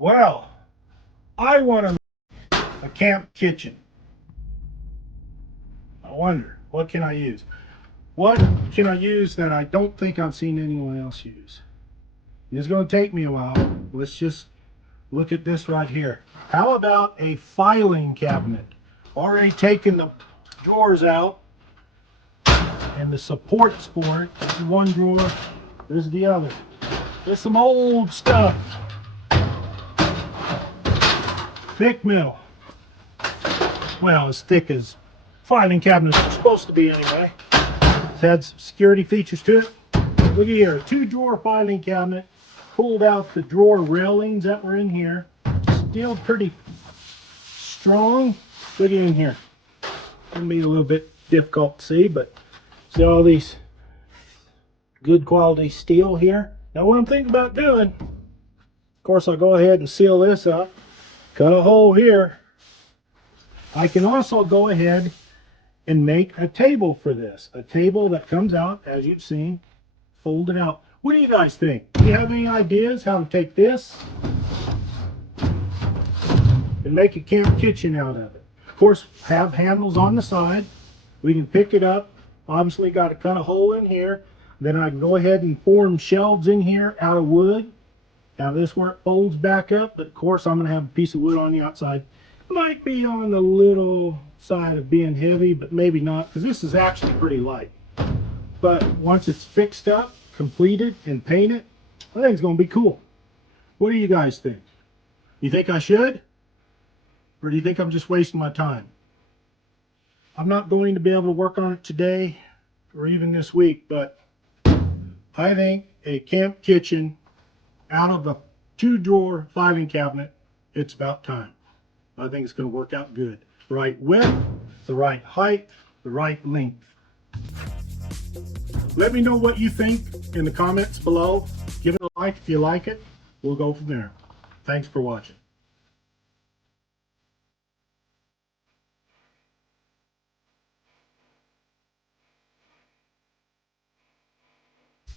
Well, I want to make a camp kitchen. I wonder, what can I use? What can I use that I don't think I've seen anyone else use? It's going to take me a while. Let's just look at this right here. How about a filing cabinet? Already taken the drawers out and the supports for it. This is one drawer, this is the other. There's some old stuff. Thick metal. Well, as thick as filing cabinets are supposed to be anyway. It's had some security features to it. Look at here, a 2-drawer filing cabinet. Pulled out the drawer railings that were in here. Still pretty strong. Look in here. It'll be a little bit difficult to see, but see all these good quality steel here. Now what I'm thinking about doing, of course I'll go ahead and seal this up. Cut a hole here. I can also go ahead and make a table for this. A table that comes out, as you've seen, folded out. What do you guys think? Do you have any ideas how to take this and make a camp kitchen out of it? Of course, have handles on the side. We can pick it up. Obviously got to cut a hole in here. Then I can go ahead and form shelves in here out of wood. Now this where it folds back up, but of course I'm going to have a piece of wood on the outside. Might be on the little side of being heavy, but maybe not, because this is actually pretty light. But once it's fixed up, completed, and painted, I think it's going to be cool. What do you guys think? You think I should? Or do you think I'm just wasting my time? I'm not going to be able to work on it today or even this week, but I think a camp kitchen out of a 2-drawer filing cabinet, it's about time. I think it's going to work out good. Right width, the right height, the right length. Let me know what you think in the comments below. Give it a like if you like it. We'll go from there. Thanks for watching.